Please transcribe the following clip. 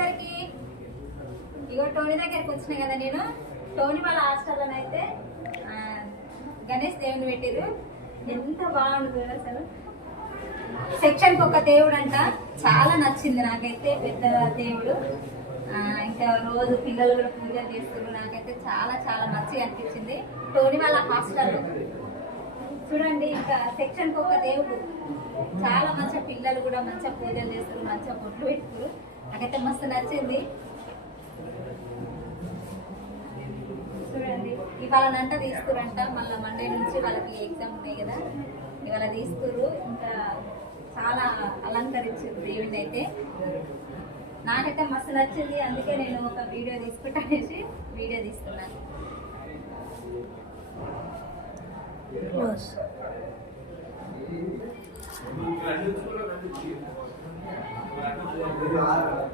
అందరికి. ఇగో టోనీ దగ్గరికి వచ్చినాయి కదా నేను. టోనీ వాళ్ళ హాస్టల్లో అయితే గణేష్ దేవుని పెట్టిరు ఎంత బాగుంది అసలు సెక్షన్ ఒక దేవుడు అంట. చాలా నచ్చింది నాకైతే పెద్ద దేవుడు. ఇంకా రోజు పిల్లలు కూడా పూజ చేస్తున్నారు నాకైతే చాలా చాలా మంచిగా అనిపించింది. టోనీ వాళ్ళ హాస్టల్. చూడండి ఇంకా సెక్షన్ ఒక దేవుడు. చాలా మంచిగా పిల్లలు కూడా మంచిగా పూజలు చేస్తారు మంచిగా బొట్లు పెట్టుకురు. నాకైతే మస్తు నచ్చింది. చూడండి ఇవాళ నంట తీసుకురంట మళ్ళీ మండే నుంచి వాళ్ళకి ఎగ్జామ్ ఉన్నాయి కదా. ఇవాళ తీసుకురు ఇంకా చాలా అలంకరించారు దేవుని అయితే. నాకైతే మస్తు నచ్చింది. అందుకే నేను ఒక వీడియో తీసుకుంటా అనేసి వీడియో తీస్తున్నాను. Obrigado.